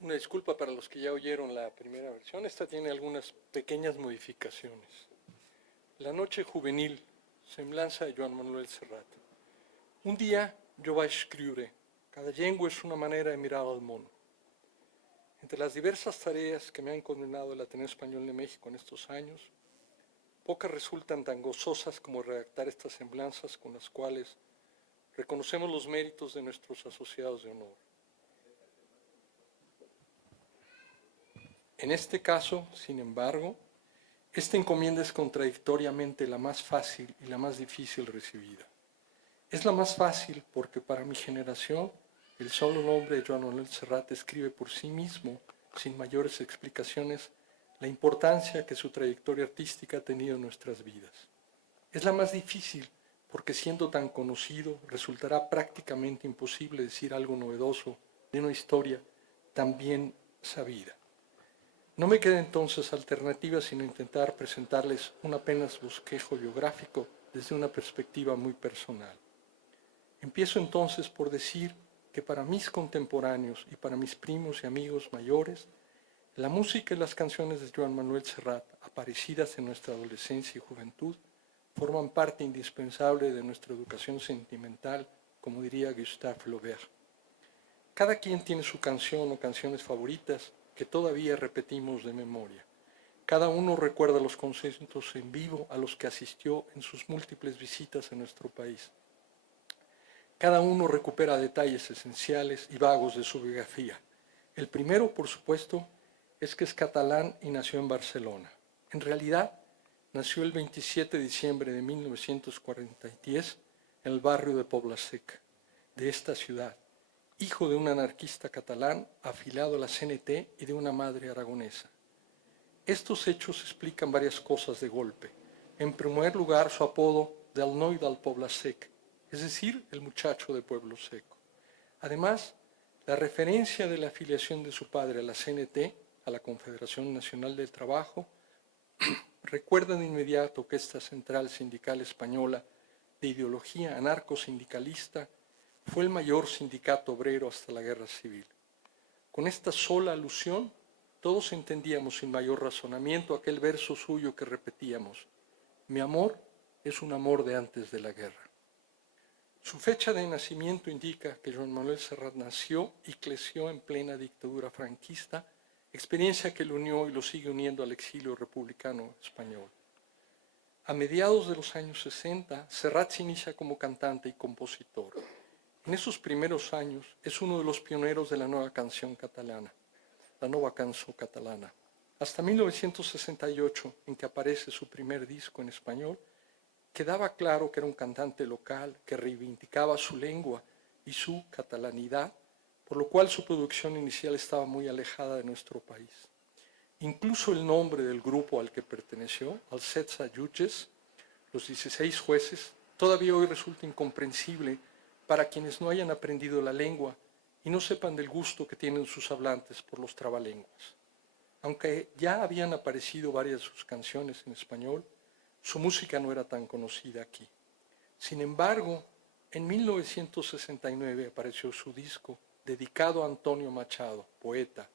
Una disculpa para los que ya oyeron la primera versión. Esta tiene algunas pequeñas modificaciones. La noche juvenil, semblanza de Joan Manuel Serrat. Un dia jo vaig escriure, cada llengua es una manera de mirar al mundo. Entre las diversas tareas que me han condenado el Ateneo Español de México en estos años, pocas resultan tan gozosas como redactar estas semblanzas con las cuales reconocemos los méritos de nuestros asociados de honor. En este caso, sin embargo, esta encomienda es contradictoriamente la más fácil y la más difícil recibida. Es la más fácil porque para mi generación el solo nombre de Joan Manuel Serrat escribe por sí mismo, sin mayores explicaciones, la importancia que su trayectoria artística ha tenido en nuestras vidas. Es la más difícil porque siendo tan conocido resultará prácticamente imposible decir algo novedoso de una historia tan bien sabida. No me queda entonces alternativa sino intentar presentarles un apenas bosquejo biográfico desde una perspectiva muy personal. Empiezo entonces por decir que para mis contemporáneos y para mis primos y amigos mayores, la música y las canciones de Joan Manuel Serrat, aparecidas en nuestra adolescencia y juventud, forman parte indispensable de nuestra educación sentimental, como diría Gustave Flaubert. Cada quien tiene su canción o canciones favoritas que todavía repetimos de memoria. Cada uno recuerda los conciertos en vivo a los que asistió en sus múltiples visitas a nuestro país. Cada uno recupera detalles esenciales y vagos de su biografía. El primero, por supuesto, es que es catalán y nació en Barcelona. En realidad, nació el 27 de diciembre de 1940 en el barrio de Pobla-Seca, de esta ciudad, hijo de un anarquista catalán afiliado a la CNT y de una madre aragonesa. Estos hechos explican varias cosas de golpe. En primer lugar, su apodo del Noi del Pobla-Sec, es decir, el muchacho de Pueblo Seco. Además, la referencia de la afiliación de su padre a la CNT, a la Confederación Nacional del Trabajo, recuerda de inmediato que esta central sindical española de ideología anarcosindicalista fue el mayor sindicato obrero hasta la Guerra Civil. Con esta sola alusión, todos entendíamos sin mayor razonamiento aquel verso suyo que repetíamos: mi amor es un amor de antes de la guerra. Su fecha de nacimiento indica que Joan Manuel Serrat nació y creció en plena dictadura franquista, experiencia que lo unió y lo sigue uniendo al exilio republicano español. A mediados de los años 60, Serrat se inicia como cantante y compositor. En esos primeros años es uno de los pioneros de la nueva canción catalana, la nueva canción catalana. Hasta 1968, en que aparece su primer disco en español, quedaba claro que era un cantante local que reivindicaba su lengua y su catalanidad, por lo cual su producción inicial estaba muy alejada de nuestro país. Incluso el nombre del grupo al que perteneció, els 16 jutges, los 16 jueces, todavía hoy resulta incomprensible para quienes no hayan aprendido la lengua y no sepan del gusto que tienen sus hablantes por los trabalenguas. Aunque ya habían aparecido varias de sus canciones en español, su música no era tan conocida aquí. Sin embargo, en 1969 apareció su disco dedicado a Antonio Machado, poeta,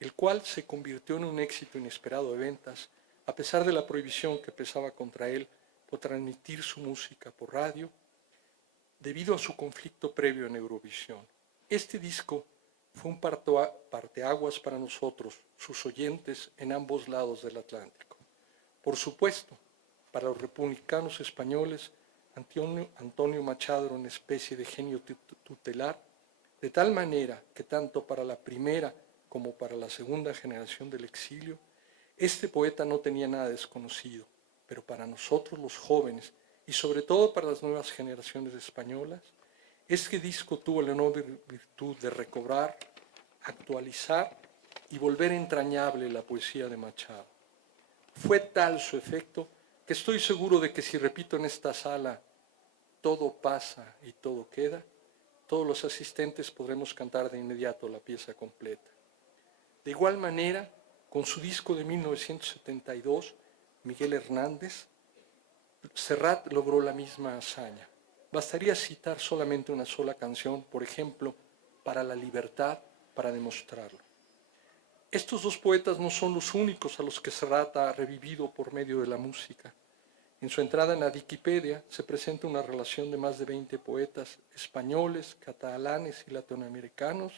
el cual se convirtió en un éxito inesperado de ventas, a pesar de la prohibición que pesaba contra él por transmitir su música por radio, debido a su conflicto previo en Eurovisión. Este disco fue un parteaguas para nosotros, sus oyentes en ambos lados del Atlántico. Por supuesto, para los republicanos españoles, Antonio Machado era una especie de genio tutelar, de tal manera que tanto para la primera como para la segunda generación del exilio, este poeta no tenía nada desconocido, pero para nosotros los jóvenes, y sobre todo para las nuevas generaciones españolas, este disco tuvo la enorme virtud de recobrar, actualizar y volver entrañable la poesía de Machado. Fue tal su efecto que estoy seguro de que si repito en esta sala todo pasa y todo queda, todos los asistentes podremos cantar de inmediato la pieza completa. De igual manera, con su disco de 1972, Miguel Hernández, Serrat logró la misma hazaña. Bastaría citar solamente una sola canción, por ejemplo, Para la libertad, para demostrarlo. Estos dos poetas no son los únicos a los que Serrat ha revivido por medio de la música. En su entrada en la Wikipedia se presenta una relación de más de 20 poetas españoles, catalanes y latinoamericanos,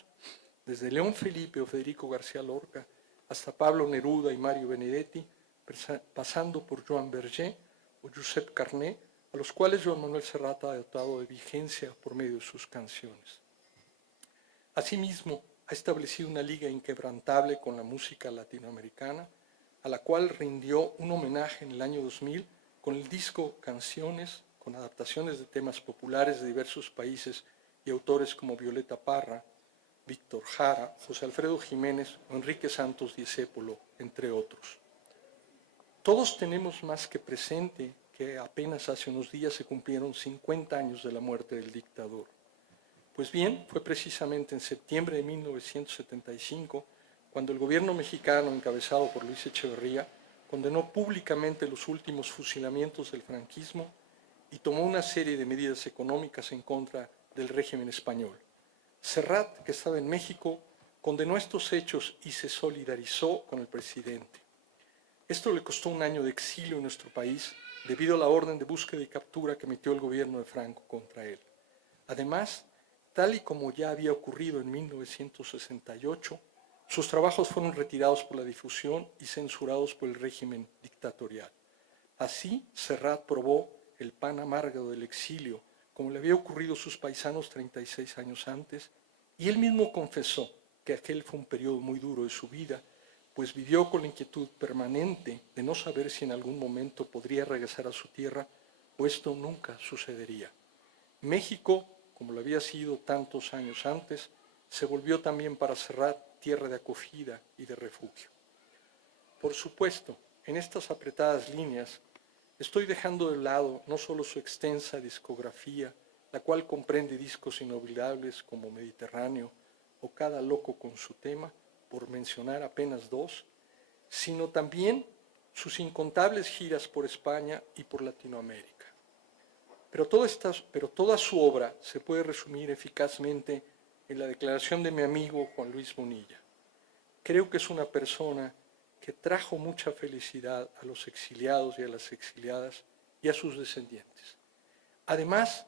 desde León Felipe o Federico García Lorca hasta Pablo Neruda y Mario Benedetti, pasando por Joan Berger o Josep Carné, a los cuales Joan Manuel Serrat ha dotado de vigencia por medio de sus canciones. Asimismo, ha establecido una liga inquebrantable con la música latinoamericana, a la cual rindió un homenaje en el año 2000 con el disco Canciones, con adaptaciones de temas populares de diversos países y autores como Violeta Parra, Víctor Jara, José Alfredo Jiménez o Enrique Santos Discépolo, entre otros. Todos tenemos más que presente que apenas hace unos días se cumplieron 50 años de la muerte del dictador. Pues bien, fue precisamente en septiembre de 1975 cuando el gobierno mexicano, encabezado por Luis Echeverría, condenó públicamente los últimos fusilamientos del franquismo y tomó una serie de medidas económicas en contra del régimen español. Serrat, que estaba en México, condenó estos hechos y se solidarizó con el presidente. Esto le costó un año de exilio en nuestro país debido a la orden de búsqueda y captura que emitió el gobierno de Franco contra él. Además, tal y como ya había ocurrido en 1968, sus trabajos fueron retirados por la difusión y censurados por el régimen dictatorial. Así, Serrat probó el pan amargo del exilio, como le había ocurrido a sus paisanos 36 años antes, y él mismo confesó que aquel fue un periodo muy duro de su vida, pues vivió con la inquietud permanente de no saber si en algún momento podría regresar a su tierra o esto nunca sucedería. México, como lo había sido tantos años antes, se volvió también para Serrat tierra de acogida y de refugio. Por supuesto, en estas apretadas líneas estoy dejando de lado no solo su extensa discografía, la cual comprende discos inolvidables como Mediterráneo o Cada loco con su tema, por mencionar apenas dos, sino también sus incontables giras por España y por Latinoamérica. Pero toda su obra se puede resumir eficazmente en la declaración de mi amigo Juan Luis Bonilla. Creo que es una persona que trajo mucha felicidad a los exiliados y a las exiliadas y a sus descendientes. Además,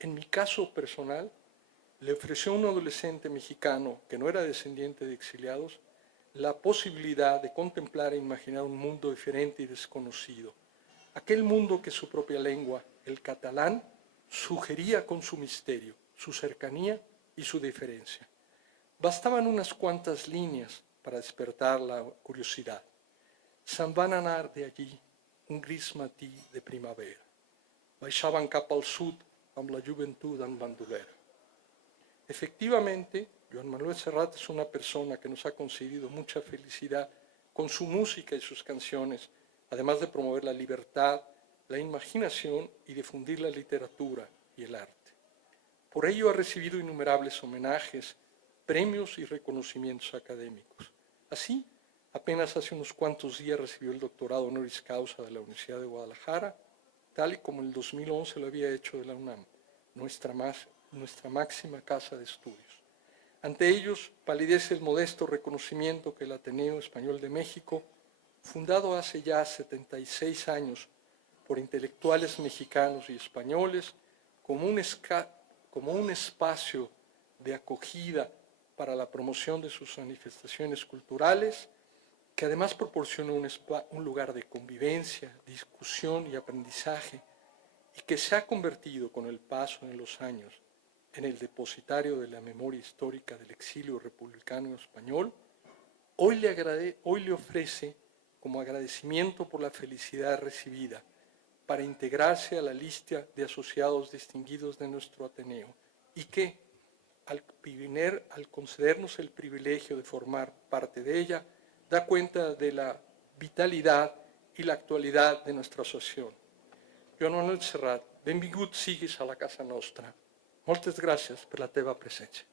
en mi caso personal, le ofreció a un adolescente mexicano que no era descendiente de exiliados la posibilidad de contemplar e imaginar un mundo diferente y desconocido. Aquel mundo que su propia lengua, el catalán, sugería con su misterio, su cercanía y su diferencia. Bastaban unas cuantas líneas para despertar la curiosidad. Se'n van anar de allí un gris matí de primavera. Baixaven cap al sud amb la joventut en bandolera. Efectivamente, Joan Manuel Serrat es una persona que nos ha concedido mucha felicidad con su música y sus canciones, además de promover la libertad, la imaginación y difundir la literatura y el arte. Por ello ha recibido innumerables homenajes, premios y reconocimientos académicos. Así, apenas hace unos cuantos días recibió el doctorado honoris causa de la Universidad de Guadalajara, tal y como en el 2011 lo había hecho de la UNAM, nuestra máxima casa de estudios. Ante ellos palidece el modesto reconocimiento que el Ateneo Español de México, fundado hace ya 76 años por intelectuales mexicanos y españoles, como un espacio de acogida para la promoción de sus manifestaciones culturales, que además proporciona un lugar de convivencia, discusión y aprendizaje, y que se ha convertido con el paso de los años en el depositario de la memoria histórica del exilio republicano español, hoy le ofrece, como agradecimiento por la felicidad recibida, para integrarse a la lista de asociados distinguidos de nuestro Ateneo, y que, al concedernos el privilegio de formar parte de ella, da cuenta de la vitalidad y la actualidad de nuestra asociación. Joan Manuel Serrat, benvingut siguis a la casa nostra. Moltes gràcies per la teva presència.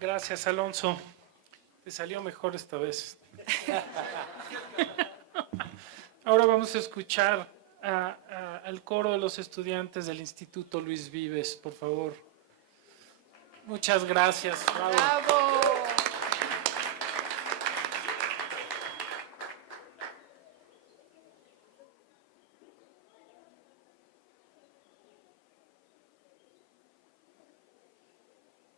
Gracias, Alonso. Te salió mejor esta vez. Ahora vamos a escuchar al coro de los estudiantes del Instituto Luis Vives, por favor. Muchas gracias. Bravo. ¡Bravo!